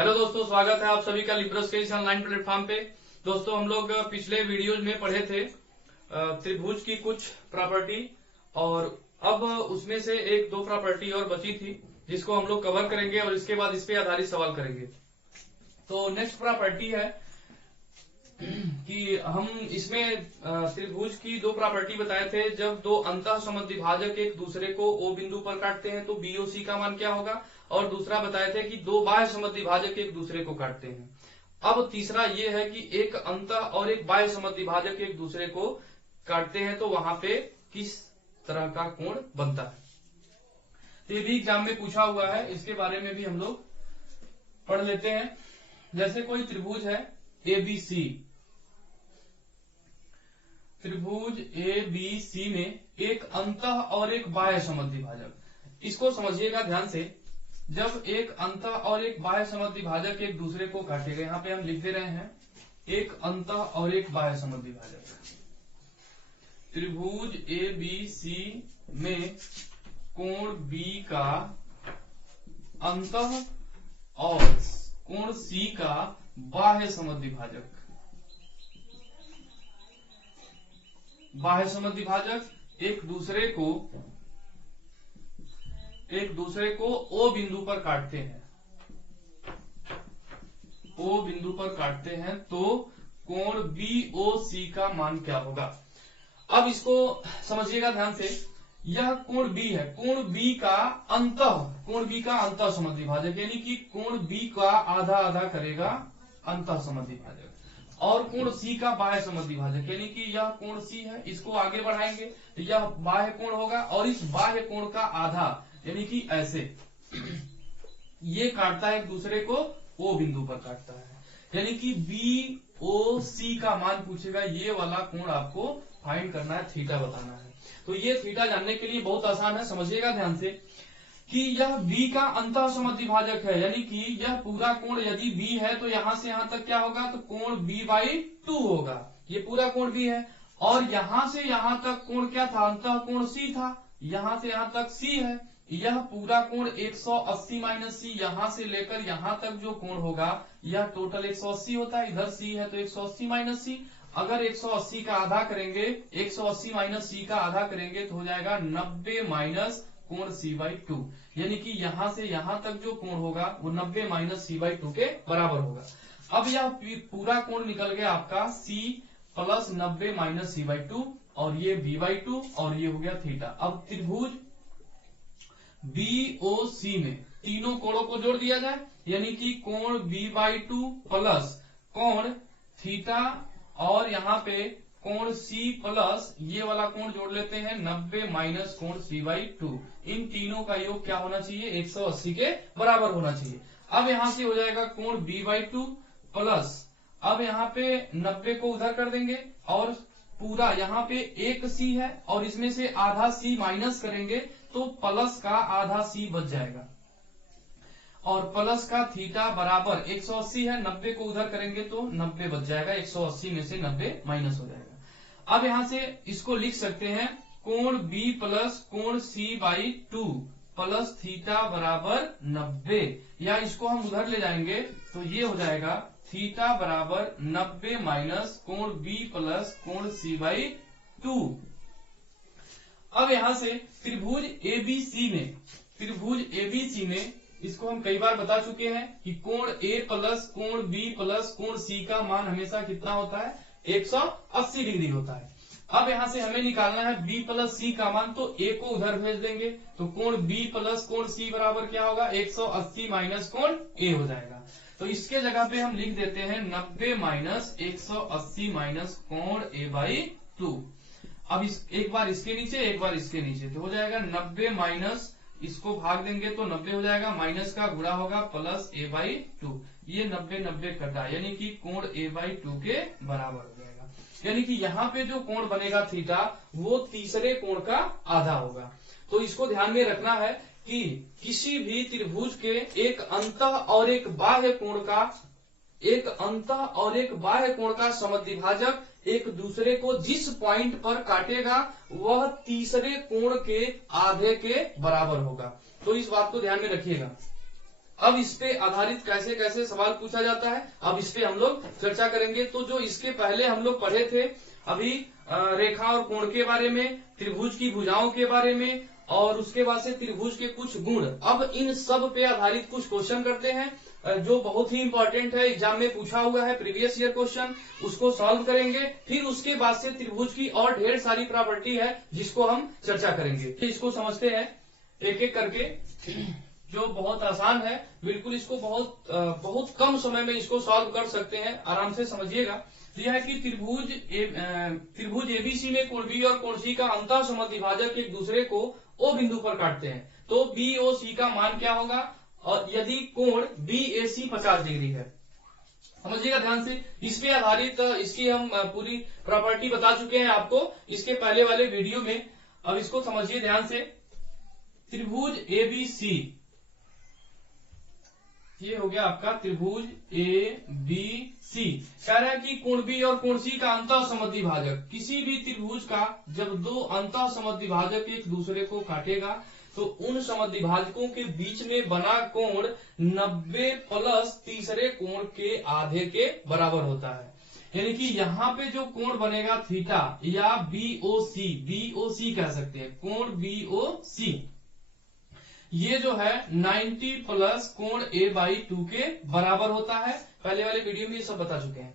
Hello दोस्तों, स्वागत है आप सभी का लिब्रस के इस ऑनलाइन प्लेटफॉर्म पे। दोस्तों, हम लोग पिछले वीडियोज में पढ़े थे त्रिभुज की कुछ प्रॉपर्टी, और अब उसमें से एक दो प्रॉपर्टी और बची थी जिसको हम लोग कवर करेंगे और इसके बाद इस पे आधारित सवाल करेंगे। तो नेक्स्ट प्रॉपर्टी है कि हम इसमें त्रिभुज की दो प्रॉपर्टी बताए थे। जब दो अंतः समद्विभाजक एक दूसरे को O बिंदु पर काटते हैं तो BOC का मान क्या होगा, और दूसरा बताए थे कि दो बाह्य समद्विभाजक एक दूसरे को काटते हैं। अब तीसरा ये है कि एक अंतः और एक बाह्य समद्विभाजक एक दूसरे को काटते हैं तो वहां पे किस तरह का कोण बनता है। तो ये भी एग्जाम में पूछा हुआ है, इसके बारे में भी हम लोग पढ़ लेते हैं। जैसे कोई त्रिभुज है ABC, त्रिभुज ABC में एक अंतः और एक बाह्य समद्विभाजक, इसको समझिएगा ध्यान से। जब एक अंतः और एक बाह्य समद्विभाजक एक दूसरे को काटेगा, यहाँ पे हम लिख दे रहे हैं एक अंतः और एक बाह्य समद्विभाजक। त्रिभुज ABC में कोण B का अंतः और कोण C का बाह्य समद्विभाजक, बाह्य समद्विभाजक एक दूसरे को O बिंदु पर काटते हैं, O बिंदु पर काटते हैं तो कोण BOC का मान क्या होगा। अब इसको समझिएगा ध्यान से। यह कोण B है, कोण B का अंतः समद्विभाजक, यानी कि कोण B का आधा आधा करेगा अंतः समद्विभाजक, और कोण C का बाह्य समद्विभाजक, यानी कि यह कोण C है, इसको आगे बढ़ाएंगे तो यह बाह्य कोण होगा, और इस बाह्य कोण का आधा यानी कि ऐसे ये काटता है एक दूसरे को O बिंदु पर काटता है, यानी कि BOC का मान पूछेगा। ये वाला कोण आपको फाइंड करना है, थीटा बताना है। तो ये थीटा जानने के लिए बहुत आसान है, समझिएगा ध्यान से कि यह B का अंतः समद्विभाजक है, यानी कि यह पूरा कोण यदि B है तो यहां से यहां तक क्या होगा, तो कोण B/2 होगा। ये पूरा कोण B है, और यहां से यहां तक कोण क्या था, अंतः कोण C था, यहां से यहां तक C है। यह पूरा कोण 180 - C, यहां से लेकर यहां तक जो कोण होगा यह टोटल 180 होता है। इधर C है तो 180 - C, अगर 180 का आधा करेंगे, 180 - C का आधा करेंगे तो हो जाएगा 90 माइनस कोण C/2, यानी कि यहां से यहां तक जो कोण होगा वो 90 - C/2 के बराबर होगा। अब यह पूरा कोण निकल गया आपका C + 90 - C/2, और ये B/2, और ये हो गया थीटा। अब त्रिभुज BOC में तीनों कोणों को जोड़ दिया जाए, यानी कि कोण B/2 प्लस कोण थीटा, और यहाँ पे कोण C प्लस ये वाला कोण जोड़ लेते हैं 90 माइनस कोण C/2। इन तीनों का योग क्या होना चाहिए, 180 के बराबर होना चाहिए। अब यहां से हो जाएगा कोण B/2 प्लस, अब यहाँ पे 90 को उधर कर देंगे, और पूरा यहाँ पे एक C है और इसमें से आधा C माइनस करेंगे तो प्लस का आधा C बच जाएगा, और प्लस का थीटा बराबर 180 है, 90 को उधर करेंगे तो 90 बच जाएगा, 180 में से 90 माइनस हो जाएगा। अब यहां से इसको लिख सकते हैं कोण B प्लस कोण C/2 प्लस थीटा बराबर 90, या इसको हम उधर ले जाएंगे तो ये हो जाएगा थीटा बराबर 90 माइनस कोण B प्लस कोण C/2। अब यहां से त्रिभुज ABC में इसको हम कई बार बता चुके हैं कि कोण A प्लस कोण B प्लस कोण C का मान हमेशा कितना होता है, 180 डिग्री होता है। अब यहां से हमें निकालना है B प्लस C का मान, तो A को उधर भेज देंगे तो कोण B प्लस कोण C बराबर क्या होगा, 180 माइनस कोण A हो जाएगा। तो इसके जगह पे हम लिख देते हैं 90 माइनस 180 माइनस कोण A/2। अब एक बार इसके नीचे एक बार इसके नीचे, तो हो जाएगा 90 माइनस, इसको भाग देंगे तो 90 हो जाएगा, माइनस का गुणा होगा प्लस A/2। ये 90 कटा, यानी कि कोण A/2 के बराबर हो जाएगा। यानी कि यहाँ पे जो कोण बनेगा थीटा वो तीसरे कोण का आधा होगा। तो इसको ध्यान में रखना है कि किसी भी त्रिभुज के एक अंतः और एक बाह्य कोण का समद्विभाजक एक दूसरे को जिस पॉइंट पर काटेगा वह तीसरे कोण के आधे के बराबर होगा। तो इस बात को ध्यान में रखिएगा। अब इस पे आधारित कैसे कैसे सवाल पूछा जाता है, अब इस पे हम लोग चर्चा करेंगे। तो जो इसके पहले हम लोग पढ़े थे अभी रेखा और कोण के बारे में, त्रिभुज की भुजाओं के बारे में, और उसके बाद से त्रिभुज के कुछ गुण। अब इन सब पे आधारित कुछ क्वेश्चन करते हैं जो बहुत ही इंपॉर्टेंट है, एग्जाम में पूछा हुआ है प्रीवियस ईयर क्वेश्चन, उसको सॉल्व करेंगे। फिर उसके बाद से त्रिभुज की और ढेर सारी प्रॉपर्टी है जिसको हम चर्चा करेंगे। इसको समझते हैं एक एक करके, जो बहुत आसान है, बिल्कुल इसको बहुत कम समय में इसको सॉल्व कर सकते हैं, आराम से समझिएगा। यह है कि त्रिभुज एबीसी में कोण बी और कोण सी का अंतः समद्विभाजक एक दूसरे को ओ बिंदु पर काटते हैं, तो बी ओ सी का मान क्या होगा, और यदि कोण बी ए सी 50 डिग्री है। समझिएगा ध्यान से, इस पे आधारित इसकी हम पूरी प्रॉपर्टी बता चुके हैं आपको इसके पहले वाले वीडियो में। अब इसको समझिए ध्यान से। त्रिभुज ए बी सी, ये हो गया आपका त्रिभुज ए बी सी। कह रहा है कि कोण बी और कोण सी का अंतः समद्विभाजक, किसी भी त्रिभुज का जब दो अंतः समद्विभाजक एक दूसरे को काटेगा तो उन समद्विभाजकों के बीच में बना कोण 90 प्लस तीसरे कोण के आधे के बराबर होता है। यानी कि यहाँ पे जो कोण बनेगा थीटा या बीओसी कह सकते हैं, कोण बीओसी, ये जो है 90 प्लस कोण a/2 के बराबर होता है। पहले वाले वीडियो में ये सब बता चुके हैं।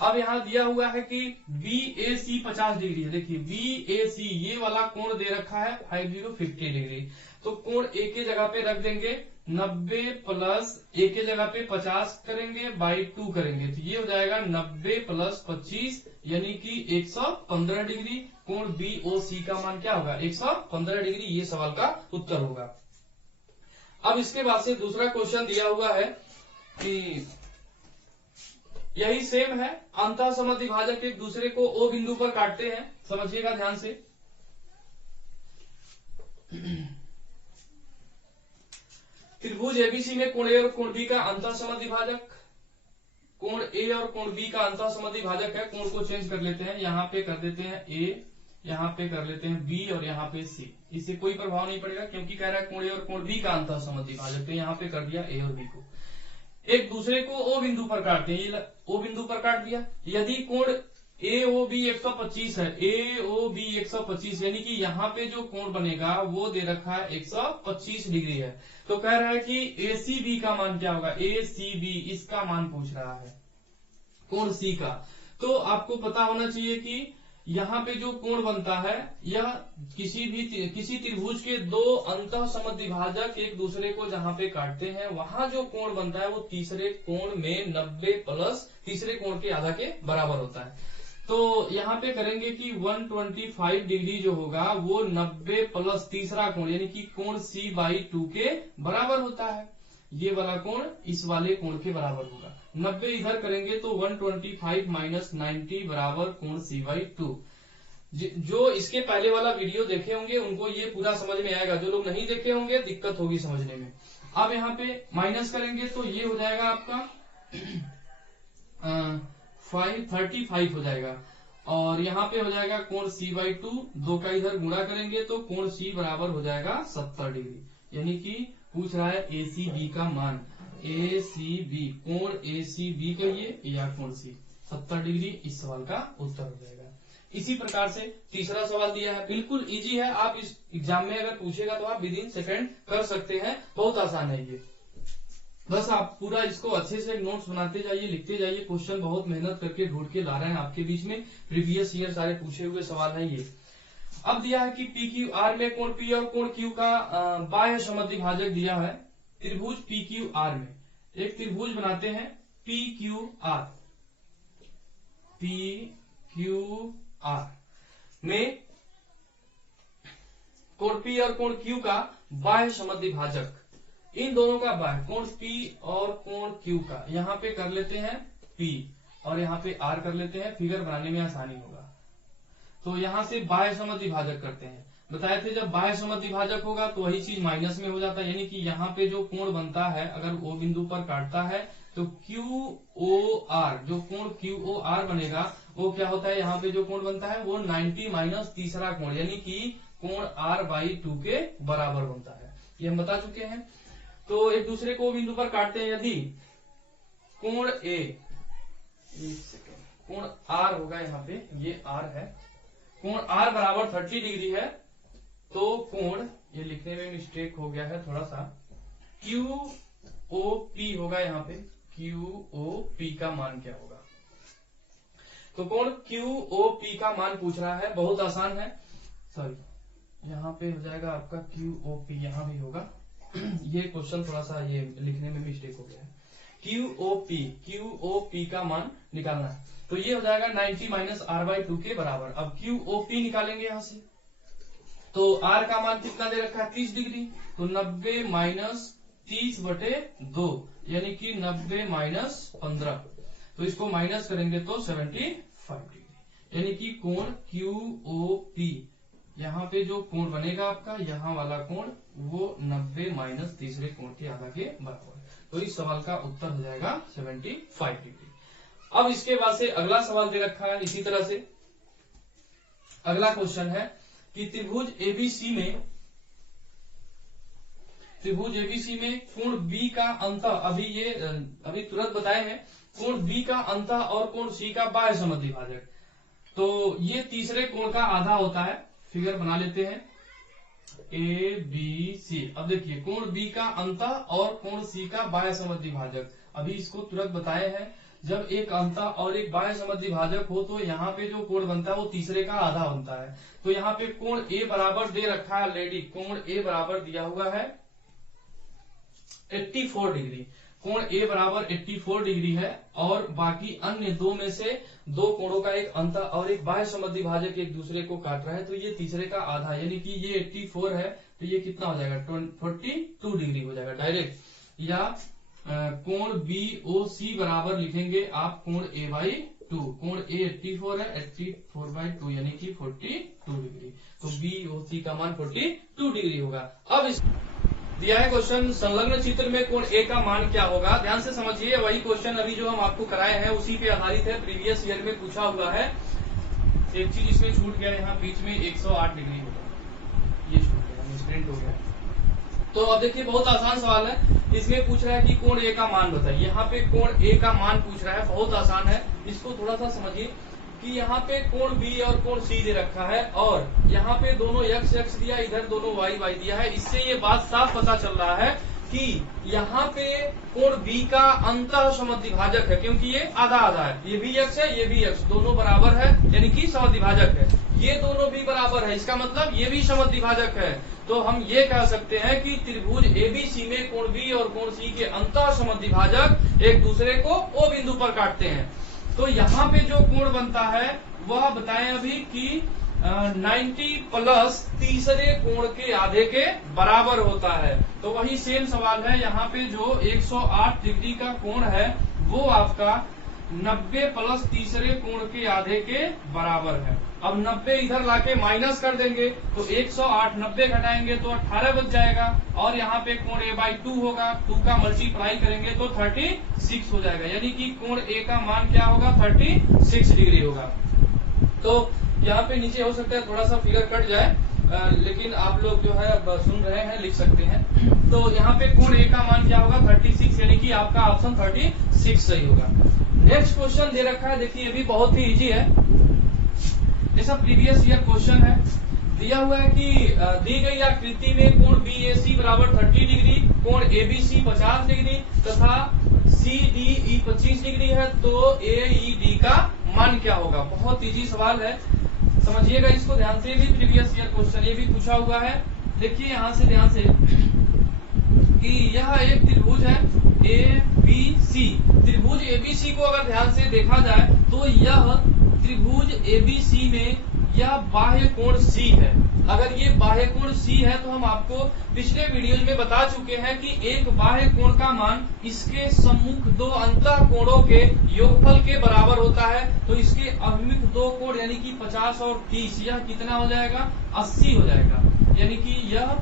अब यहाँ दिया हुआ है कि BAC 50 डिग्री है। देखिए BAC ये वाला कोण दे रखा है 50 डिग्री, तो कोण A के जगह पे रख देंगे 90 प्लस A के जगह पे 50 करेंगे बाई 2 करेंगे, तो ये हो जाएगा 90 प्लस 25 यानी कि 115 डिग्री। कोण BOC का मान क्या होगा, 115 डिग्री, ये सवाल का उत्तर होगा। अब इसके बाद से दूसरा क्वेश्चन दिया हुआ है कि यही सेम है, अंतः समद्विभाजक एक दूसरे को ओ बिंदु पर काटते हैं। समझिएगा ध्यान से। त्रिभुज एबीसी में कोण ए और कोण बी का अंतः समद्विभाजक, कोण ए और कोण बी का अंतः समद्विभाजक है। कोण को चेंज कर लेते हैं, यहाँ पे कर देते हैं ए, यहाँ पे कर लेते हैं बी और यहाँ पे सी। इससे कोई प्रभाव नहीं पड़ेगा क्योंकि कह रहा है कोण ए और कोण बी का अंतः समद्विभाजक, तो यहाँ पे कर दिया ए और बी को। एक दूसरे को ओ बिंदु पर काटते हैं, ये ओ बिंदु पर काट दिया। यदि कोण AOB 125 है, AOB 125 यानी कि यहाँ पे जो कोण बनेगा वो दे रखा है 125 डिग्री है, तो कह रहा है कि ACB का मान क्या होगा, ACB इसका मान पूछ रहा है कोण C का। तो आपको पता होना चाहिए कि यहाँ पे जो कोण बनता है यह किसी त्रिभुज के दो अंतः समद्विभाजक एक दूसरे को जहाँ पे काटते हैं वहां जो कोण बनता है वो तीसरे कोण में 90 प्लस तीसरे कोण के आधा के बराबर होता है। तो यहाँ पे करेंगे कि 125 डिग्री जो होगा वो 90 प्लस तीसरा कोण यानी कि कोण C/2 के बराबर होता है। ये वाला कोण इस वाले कोण के बराबर होगा। 90 इधर करेंगे तो 125 माइनस 90 बराबर कोण C/2। जो इसके पहले वाला वीडियो देखे होंगे उनको ये पूरा समझ में आएगा, जो लोग नहीं देखे होंगे दिक्कत होगी समझने में। अब यहाँ पे माइनस करेंगे तो ये हो जाएगा आपका 35 हो जाएगा, और यहाँ पे हो जाएगा कोण C/2, 2 का इधर गुणा करेंगे तो कोण C बराबर हो जाएगा 70 डिग्री। यानी कि पूछ रहा है ACB का मान, ACB कोण ACB कहिए या कोण C 70 डिग्री, इस सवाल का उत्तर हो जाएगा। इसी प्रकार से तीसरा सवाल दिया है, बिल्कुल इजी है, आप इस एग्जाम में अगर पूछेगा तो आप विद इन सेकेंड कर सकते हैं, बहुत आसान है ये। बस आप पूरा इसको अच्छे से नोट्स बनाते जाइए, लिखते जाइए। क्वेश्चन बहुत मेहनत करके ढूंढ के ला रहे हैं आपके बीच में, प्रीवियस ईयर सारे पूछे हुए सवाल है ये। अब दिया है कि PQR में कोण P और कोण Q का बाह्य समद्विभाजक दिया है। त्रिभुज PQR में एक त्रिभुज बनाते हैं PQR में कोण P और कोण Q का बाह्य समद्विभाजक, इन दोनों का बाह्य कोण P और कोण Q का यहाँ पे कर लेते हैं P और यहाँ पे R कर लेते हैं, फिगर बनाने में आसानी होगा। तो यहाँ से बाह्य समद्विभाजक करते हैं। बताए थे जब बाह्य समद्विभाजक होगा तो वही चीज माइनस में हो जाता है, यानी कि यहाँ पे जो कोण बनता है अगर O बिंदु पर काटता है तो QOR, जो कोण QOR बनेगा वो क्या होता है, यहाँ पे जो कोण बनता है वो 90 माइनस तीसरा कोण यानी कि कोण R/2 के बराबर बनता है। ये हम बता चुके हैं। तो एक दूसरे को बिंदु पर काटते हैं। यदि कोण ए, एक सेकेंड, कोण आर होगा, यहाँ पे ये आर है, कोण आर बराबर 30 डिग्री है, तो कोण, ये लिखने में मिस्टेक हो गया है थोड़ा सा, क्यू ओ पी होगा, यहाँ पे क्यू ओ पी का मान क्या होगा। तो कोण क्यू ओ पी का मान पूछ रहा है, बहुत आसान है, सॉरी यहाँ पे हो जाएगा आपका क्यू ओ पी, यहाँ भी होगा ये क्वेश्चन थोड़ा सा ये लिखने में मिस्टेक हो गया है। क्यू ओ पी का मान निकालना है, तो ये हो जाएगा 90 माइनस आर बाई 2 के बराबर। अब क्यू ओ पी निकालेंगे यहाँ से, तो आर का मान कितना दे रखा है 30 डिग्री, तो 90 माइनस 30/2 यानी कि 90 माइनस 15, तो इसको माइनस करेंगे तो 75 डिग्री, यानी कि कोण क्यू ओ पी, यहाँ पे जो कोण बनेगा आपका यहाँ वाला कोण वो 90 माइनस तीसरे कोण के आधा के बराबर, तो इस सवाल का उत्तर हो जाएगा 75 डिग्री। अब इसके बाद से अगला सवाल दे रखा है इसी तरह से। अगला क्वेश्चन है कि त्रिभुज एबीसी में कोण बी का अंतः, अभी तुरंत बताए हैं, कोण बी का अंतः और कोण सी का बाह्य समद्विभाजक, तो ये तीसरे कोण का आधा होता है। फिगर बना लेते हैं ए बी सी। अब देखिए कोण बी का अंतः और कोण सी का बाह्य समद्विभाजक, अभी इसको तुरंत बताए हैं, जब एक अंतः और एक बाह्य समद्विभाजक हो तो यहाँ पे जो कोण बनता है वो तीसरे का आधा बनता है। तो यहाँ पे कोण ए बराबर दे रखा है ऑलरेडी, कोण ए बराबर दिया हुआ है 84 डिग्री, कोण ए बराबर 84 डिग्री है, और बाकी अन्य दो में से दो कोणों का एक अंतः और एक बाह्य समद्विभाजक एक दूसरे को काट रहा है, तो ये तीसरे का आधा, यानी कि ये 84 है, तो ये कितना हो जाएगा 42 डिग्री हो जाएगा डायरेक्ट। या कोण बी ओ सी बराबर लिखेंगे आप कोण ए बाई 2, कोण ए 84 है, 84/2 यानी कि 42 डिग्री, तो बी ओ सी का मान 42 डिग्री होगा। अब इस दिया है क्वेश्चन, संलग्न चित्र में कोण ए का मान क्या होगा। ध्यान से समझिए, वही क्वेश्चन अभी जो हम आपको कराए हैं उसी पे आधारित है, प्रीवियस ईयर में पूछा हुआ है। एक चीज इसमें छूट गया, यहाँ बीच में 108 डिग्री होगा, ये छूट गया, मिसप्रिंट हो गया। तो अब देखिए बहुत आसान सवाल है, इसमें पूछ रहा है कि कोण ए का मान बताइए। यहाँ पे कोण ए का मान पूछ रहा है, बहुत आसान है, इसको थोड़ा सा समझिए कि यहाँ पे कोण बी और कोण सी दे रखा है, और यहाँ पे दोनों x दिया, इधर दोनों y दिया है। इससे ये बात साफ पता चल रहा है कि यहाँ पे कोण बी का अंतः समद्विभाजक है, क्योंकि ये आधा आधा है, ये भी x है ये भी x, दोनों बराबर है, यानी कि समद्विभाजक है। ये दोनों भी बराबर है, इसका मतलब ये भी समद्विभाजक है। तो हम ये कह सकते हैं कि त्रिभुज एबीसी में कोण बी और कोण सी के अंतः समद्विभाजक एक दूसरे को O बिंदु पर काटते हैं। तो यहाँ पे जो कोण बनता है वह बताएं अभी कि 90 प्लस तीसरे कोण के आधे के बराबर होता है। तो वही सेम सवाल है, यहाँ पे जो 108 डिग्री का कोण है वो आपका 90 प्लस तीसरे कोण के आधे के बराबर है। अब 90 इधर लाके माइनस कर देंगे तो 108 90 घटाएंगे तो 18 बच जाएगा, और यहाँ पे कोण ए बाई 2 होगा, 2 का मल्टीप्लाई करेंगे तो 36 हो जाएगा, यानी कि कोण ए का मान क्या होगा 36 डिग्री होगा। तो यहाँ पे नीचे हो सकता है थोड़ा सा फिगर कट जाए, लेकिन आप लोग जो है अब सुन रहे हैं लिख सकते हैं। तो यहाँ पे कोण ए का मान क्या होगा 36, यानी कि आपका ऑप्शन 36 सही होगा। नेक्स्ट क्वेश्चन दे रखा है, देखिए ये भी बहुत ही इजी है, ये सब प्रीवियस ईयर क्वेश्चन है। दिया हुआ है कि दी गई आकृति में कोण बीएसी बराबर 30 डिग्री, कोण एबीसी 50 डिग्री तथा सीडीई 25 डिग्री है, तो एईडी का मान क्या होगा। बहुत इजी सवाल है, समझिएगा इसको ध्यान से, भी प्रीवियस ईयर क्वेश्चन ये भी पूछा हुआ है। देखिए यहाँ से ध्यान से कि यह एक त्रिभुज है एबीसी, त्रिभुज एबीसी को अगर ध्यान से देखा जाए तो यह त्रिभुज एबीसी में यह बाह्य कोण सी है। अगर ये बाह्य कोण सी है तो हम आपको पिछले वीडियोज में बता चुके हैं कि एक बाह्य कोण का मान इसके सम्मुख दो अंतः कोणों के योगफल के बराबर होता है। तो इसके अभिमुख दो कोण यानी कि 50 और 30, यह कितना हो जाएगा 80 हो जाएगा, यानी कि यह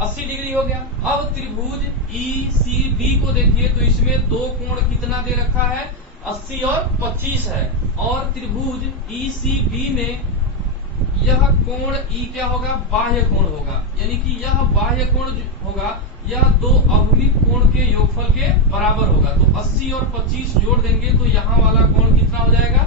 80 डिग्री हो गया। अब त्रिभुज ECD को देखिए तो इसमें दो कोण कितना दे रखा है 80 और 25 है, और त्रिभुज ECB में यह कोण E क्या होगा बाह्य कोण होगा, यानी कि यह बाह्य कोण होगा, यह दो अभिमुख कोण के योगफल के बराबर होगा। तो 80 और 25 जोड़ देंगे तो यहाँ वाला कोण कितना हो जाएगा,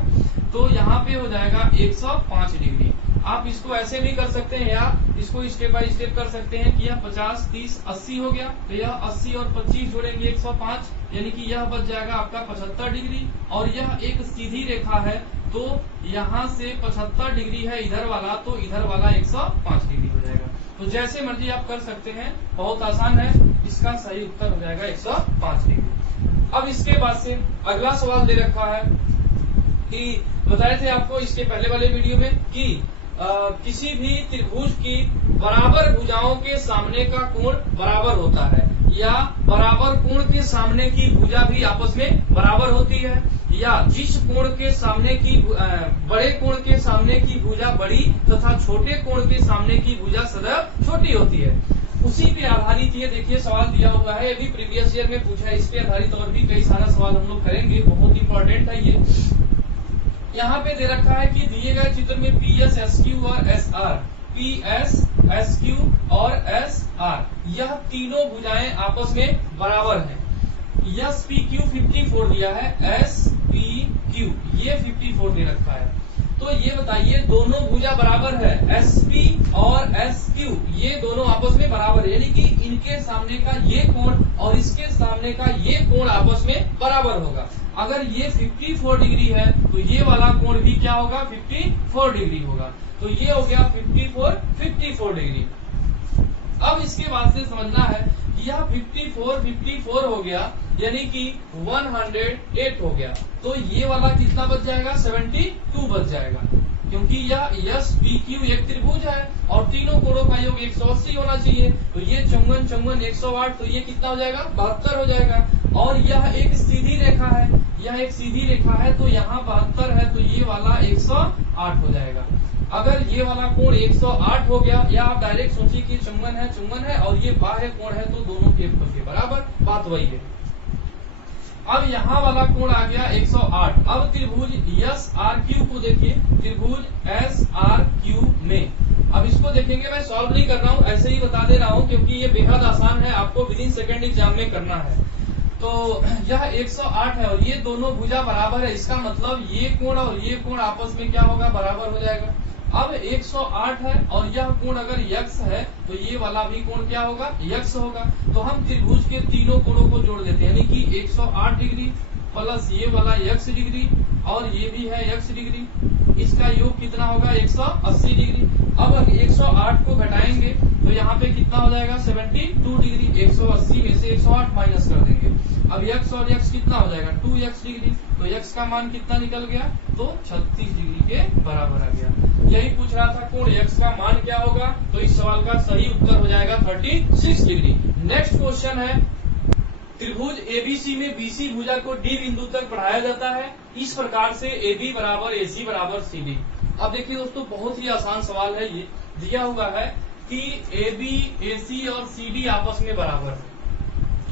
तो यहाँ पे हो जाएगा 105 डिग्री। आप इसको ऐसे भी कर सकते हैं या इसको स्टेप बाय स्टेप कर सकते हैं कि यह 50, 30, 80 हो गया, तो यह 80 और 25 जोड़ेंगे 105, यानी कि यह बच जाएगा आपका 75 डिग्री। और यह एक सीधी रेखा है, तो यहाँ से 75 डिग्री है इधर वाला, तो इधर वाला 105 डिग्री हो जाएगा। तो जैसे मर्जी आप कर सकते हैं, बहुत आसान है। इसका सही उत्तर हो जाएगा 105 डिग्री। अब इसके बाद से अगला सवाल दे रखा है कि बताए थे आपको इसके पहले वाले वीडियो में कि किसी भी त्रिभुज की बराबर भुजाओं के सामने का कोण बराबर होता है, या बराबर कोण के सामने की भुजा भी आपस में बराबर होती है, या जिस कोण के सामने की बड़े कोण के सामने की भुजा बड़ी तथा छोटे कोण के सामने की भुजा सदैव छोटी होती है। उसी पे आधारित ये देखिए सवाल दिया हुआ है, ये भी प्रीवियस ईयर में पूछा है। इस पे आधारित और भी कई सारा सवाल हम लोग करेंगे, बहुत इंपॉर्टेंट है ये। यहाँ पे दे रखा है कि दिए गए चित्र में PS, SQ और SR, PS, SQ और SR यह तीनों भुजाएं आपस में बराबर हैं। SPQ 54 दिया है, SPQ ये 54 दे रखा है। तो ये बताइए दोनों भुजा बराबर है, SP और SQ ये दोनों आपस में बराबर है, यानी कि इनके सामने का ये कोण और इसके सामने का ये कोण आपस में बराबर होगा। अगर ये 54 डिग्री है तो ये वाला कोण भी क्या होगा, 54 डिग्री होगा। तो ये हो गया 54 डिग्री। अब इसके बाद से समझना है कि यह 54 हो गया, यानी कि 108 हो गया। तो ये वाला कितना बच जाएगा, 72 बच जाएगा, क्योंकि यह SPQ एक त्रिभुज है और तीनों कोणों का योग 180 होना चाहिए। तो ये 54 108, तो ये कितना हो जाएगा, 72 हो जाएगा। और यह एक सीधी रेखा है, यह एक सीधी रेखा है, तो यहाँ 72 है, तो ये वाला 108 हो जाएगा। अगर ये वाला कोण 108 हो गया, या आप डायरेक्ट सोचिए कि 54 है और ये बाह्य कोण है, तो दोनों के बराबर, बात वही है। अब यहाँ वाला कोण आ गया 108। अब त्रिभुज SRQ को देखिए, त्रिभुज SRQ में अब इसको देखेंगे। मैं सॉल्व नहीं कर रहा हूँ, ऐसे ही बता दे रहा हूँ, क्योंकि ये बेहद आसान है, आपको विद इन सेकंड एग्जाम में करना है। तो यह 108 है और ये दोनों भुजा बराबर है, इसका मतलब ये कोण और ये कोण आपस में क्या होगा, बराबर हो जाएगा। अब 108 है और यह कोण अगर x है तो ये वाला भी कोण क्या होगा, x होगा। तो हम त्रिभुज के तीनों कोणों को जोड़ देते हैं, यानी कि 108 डिग्री प्लस ये वाला x डिग्री और ये भी है x डिग्री, इसका योग कितना होगा, 180 डिग्री। अब 108 को घटाएंगे तो यहाँ पे कितना हो जाएगा, 72 डिग्री। 180 में से 108 माइनस कर देंगे। अब x और x कितना हो जाएगा, 2x डिग्री। तो x का मान कितना निकल गया, तो 36 डिग्री के बराबर आ गया। यही पूछ रहा था कोण x का मान क्या होगा, तो इस सवाल का सही उत्तर हो जाएगा 36 डिग्री। नेक्स्ट क्वेश्चन है, त्रिभुज ABC में BC भुजा को D बिंदु तक बढ़ाया जाता है, इस प्रकार से AB बराबर AC बराबर CD। अब देखिए दोस्तों, बहुत ही आसान सवाल है। ये दिया हुआ है कि AB, AC और CD आपस में बराबर है।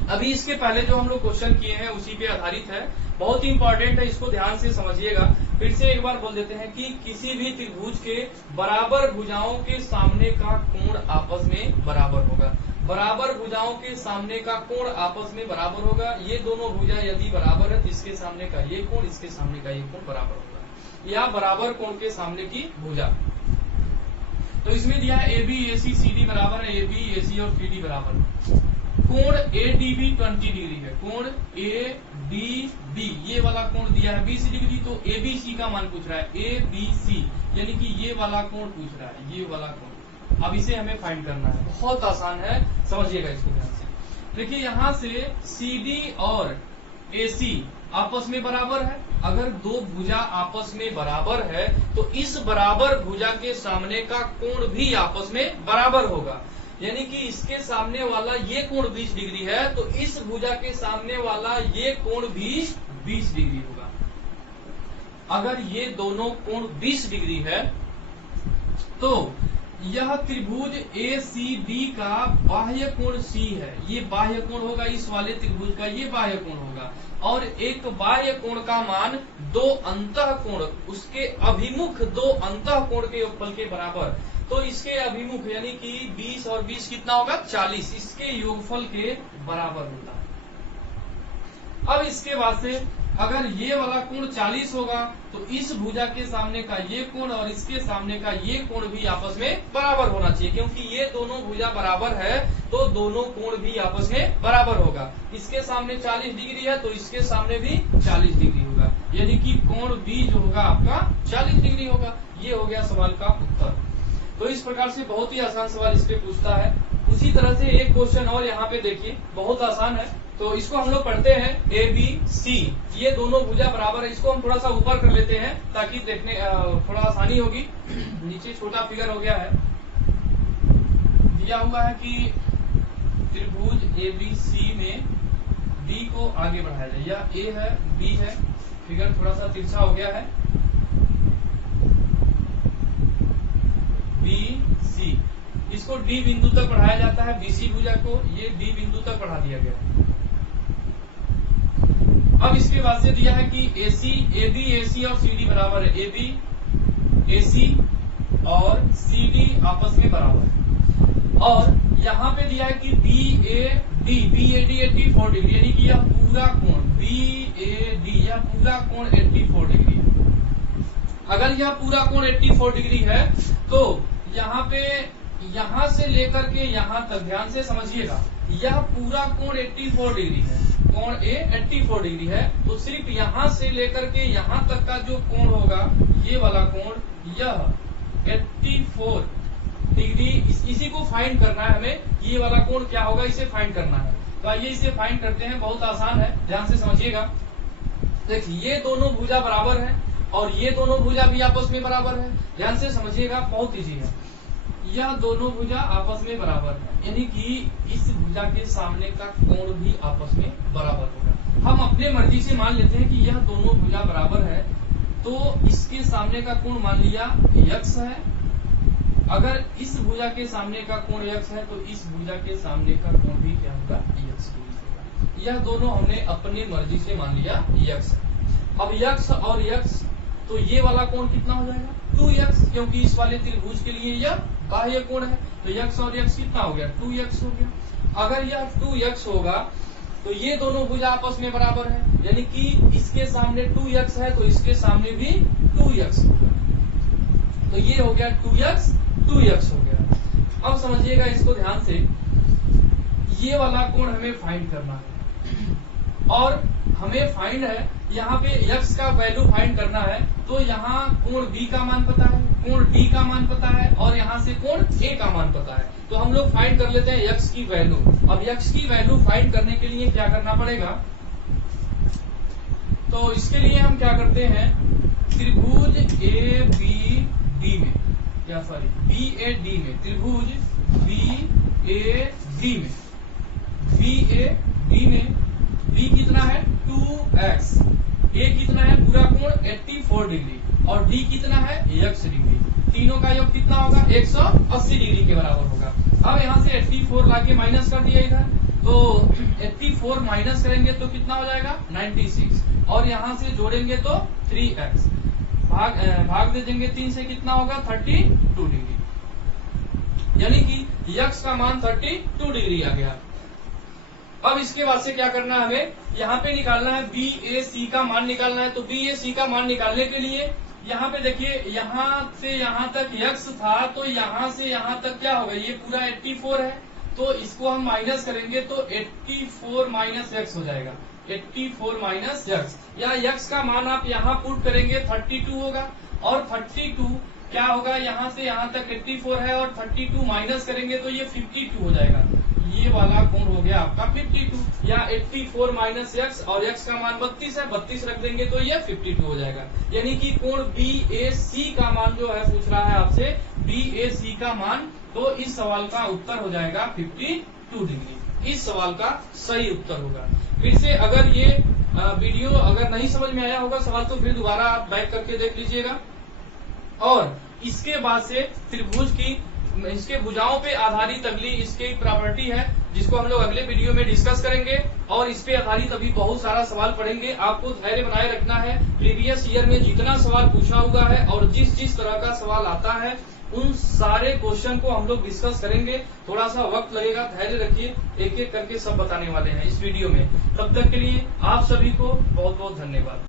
अभी इसके पहले जो हम लोग क्वेश्चन किए हैं उसी पे आधारित है, बहुत ही इंपॉर्टेंट है, इसको ध्यान से समझिएगा। फिर से एक बार बोल देते हैं कि किसी भी त्रिभुज के बराबर भुजाओं के सामने का कोण आपस में बराबर होगा। बराबर भुजाओं के सामने का कोण आपस में बराबर होगा। ये दोनों भुजा यदि बराबर है तो इसके सामने का ये कोण, इसके सामने का ये कोण बराबर होगा, या बराबर कोण के सामने की भुजा। तो इसमें दिया है AB, AC, CD बराबर है, AB, AC और CD बराबर। कोण ADB 20 डिग्री है, कोण ADB ये वाला कोण दिया है 20 डिग्री। तो ABC का मान पूछ रहा है, ABC यानी कि ये वाला कोण पूछ रहा है, ये वाला कोण। अब इसे हमें फाइंड करना है, बहुत आसान है, समझिएगा इसको ध्यान से। देखिए यहाँ से CD और AC आपस में बराबर है। अगर दो भुजा आपस में बराबर है तो इस बराबर भुजा के सामने का कोण भी आपस में बराबर होगा, यानी कि इसके सामने वाला ये कोण 20 डिग्री है तो इस भुजा के सामने वाला ये कोण भी 20 डिग्री होगा। अगर ये दोनों कोण 20 डिग्री है तो यह त्रिभुज ACD का बाह्य कोण C है, ये बाह्य कोण होगा, इस वाले त्रिभुज का ये बाह्य कोण होगा। और एक बाह्य कोण का मान दो अंतः कोण, उसके अभिमुख दो अंतः कोण के योगफल के बराबर। तो इसके अभिमुख यानी कि 20 और 20 कितना होगा 40, इसके योगफल के बराबर होता है। अब इसके बाद से अगर ये वाला कोण 40 होगा तो इस भुजा के सामने का ये कोण और इसके सामने का ये कोण भी आपस में बराबर होना चाहिए, क्योंकि ये दोनों भुजा बराबर है तो दोनों कोण भी आपस में बराबर होगा। इसके सामने 40 डिग्री है तो इसके सामने भी 40 डिग्री होगा, यानी कि कोण बी जो होगा आपका 40 डिग्री होगा। ये हो गया सवाल का उत्तर। तो इस प्रकार से बहुत ही आसान सवाल इस पे पूछता है। उसी तरह से एक क्वेश्चन और यहाँ पे देखिए, बहुत आसान है, तो इसको हम लोग पढ़ते हैं ए बी सी, ये दोनों भुजा बराबर है। इसको हम थोड़ा सा ऊपर कर लेते हैं ताकि देखने थोड़ा आसानी होगी। नीचे छोटा फिगर हो गया है, दिया हुआ है कि त्रिभुज ए बी सी में बी को आगे बढ़ाया जाए। यह ए है, बी है, फिगर थोड़ा सा तिरछा हो गया है। बी सी, इसको डी बिंदु तक बढ़ाया जाता है, बीसी भुजा को ये डी बिंदु तक बढ़ा दिया गया है। अब इसके बाद से दिया है कि AC, AB, AC और CD बराबर है, AB, AC और CD आपस में बराबर है। और यहाँ पे दिया है कि BAD, 84 डिग्री, यानी कि यह पूरा कोण BAD, यह पूरा कोण 84 डिग्री है। अगर यह पूरा कोण 84 डिग्री है तो यहाँ पे यहाँ से लेकर के यहाँ तक ध्यान से समझिएगा, यह पूरा कोण 84 डिग्री है, कोण ए 84 डिग्री है, तो सिर्फ यहाँ से लेकर के यहाँ तक का जो कोण होगा ये वाला कोण, यह 84 डिग्री, इसी को फाइंड करना है हमें। ये वाला कोण क्या होगा, इसे फाइंड करना है। तो आइए इसे फाइंड करते हैं, बहुत आसान है, ध्यान से समझिएगा। देखिए ये दोनों भुजा बराबर है और ये दोनों भुजा भी आपस में बराबर है, ध्यान से समझिएगा, बहुत इजी है। यह दोनों भुजा आपस में बराबर है, यानी कि इस भुजा के सामने का कोण भी आपस में बराबर होगा। हम अपने मर्जी से मान लेते हैं कि यह दोनों भुजा बराबर है, तो इसके सामने का कोण मान लिया x है। अगर इस भुजा के सामने का कोण x है तो इस भुजा के सामने का कोण भी क्या होगा, x होगा। यह दोनों हमने अपनी मर्जी से मान लिया x। अब x और x, तो ये वाला कोण कितना हो जाएगा 2x, क्योंकि इस वाले त्रिभुज के लिए यह बाह्य कोण है, तो x और x कितना हो गया 2x हो गया। अगर यह 2x होगा तो ये दोनों भुजा आपस में बराबर है, यानी कि इसके सामने 2x है तो इसके सामने भी 2x होगा, तो ये हो गया 2x, 2x हो गया। अब समझिएगा इसको ध्यान से, ये वाला कोण हमें फाइंड करना है और हमें फाइंड है यहाँ पे x का वैल्यू फाइंड करना है, तो यहाँ कोण B का मान पता है, कोण D का मान पता है और यहाँ से कोण A का मान पता है। तो हम लोग फाइंड कर लेते हैं x की वैल्यू। अब x की वैल्यू फाइंड करने के लिए क्या करना पड़ेगा, तो इसके लिए हम क्या करते हैं, त्रिभुज ABD में, या सॉरी BAD में, त्रिभुज BAD में, BAD में B कितना है 2x, A कितना है पूरा कोण 84 डिग्री और D कितना है x डिग्री, तीनों का योग कितना होगा 180 डिग्री के बराबर होगा। अब यहाँ से 84 लाके माइनस कर दिया इधर, तो 84 माइनस करेंगे तो कितना हो जाएगा 96 और यहाँ से जोड़ेंगे तो 3x, भाग दे देंगे 3 से, कितना होगा 32 डिग्री, यानी कि x का मान 32 डिग्री आ गया। अब इसके बाद से क्या करना है, हमें यहाँ पे निकालना है BAC का मान निकालना है। तो BAC का मान निकालने के लिए यहाँ पे देखिए, यहाँ से यहाँ तक x था तो यहाँ से यहाँ तक क्या होगा, ये पूरा 84 है, तो इसको हम माइनस करेंगे तो 84 माइनस x हो जाएगा, 84 माइनस x, या x का मान आप यहाँ पुट करेंगे 32 होगा और 32 क्या होगा, यहाँ से यहाँ तक 84 है और 32 माइनस करेंगे तो ये 52 हो जाएगा। ये वाला कोण हो गया आपका 52, या 84 माइनस x और x का मान 32 है, 32 रख देंगे तो ये 52 हो जाएगा। यानी कि कोण BAC का मान जो है पूछ रहा है आपसे, BAC का मान, तो इस सवाल का उत्तर हो जाएगा 52 डिग्री। इस सवाल का सही उत्तर होगा। फिर से अगर ये वीडियो अगर नहीं समझ में आया होगा सवाल, तो फिर दोबारा आप बैक करके देख लीजिएगा। और इसके बाद से त्रिभुज की, इसके भुजाओं पे आधारित अगली इसकी एक प्रॉपर्टी है जिसको हम लोग अगले वीडियो में डिस्कस करेंगे और इस पे आधारित अभी बहुत सारा सवाल पढ़ेंगे। आपको धैर्य बनाए रखना है। प्रीवियस ईयर में जितना सवाल पूछा हुआ है और जिस जिस तरह का सवाल आता है उन सारे क्वेश्चन को हम लोग डिस्कस करेंगे। थोड़ा सा वक्त लगेगा, धैर्य रखिए, एक एक करके सब बताने वाले हैं इस वीडियो में। तब तक के लिए आप सभी को बहुत बहुत धन्यवाद।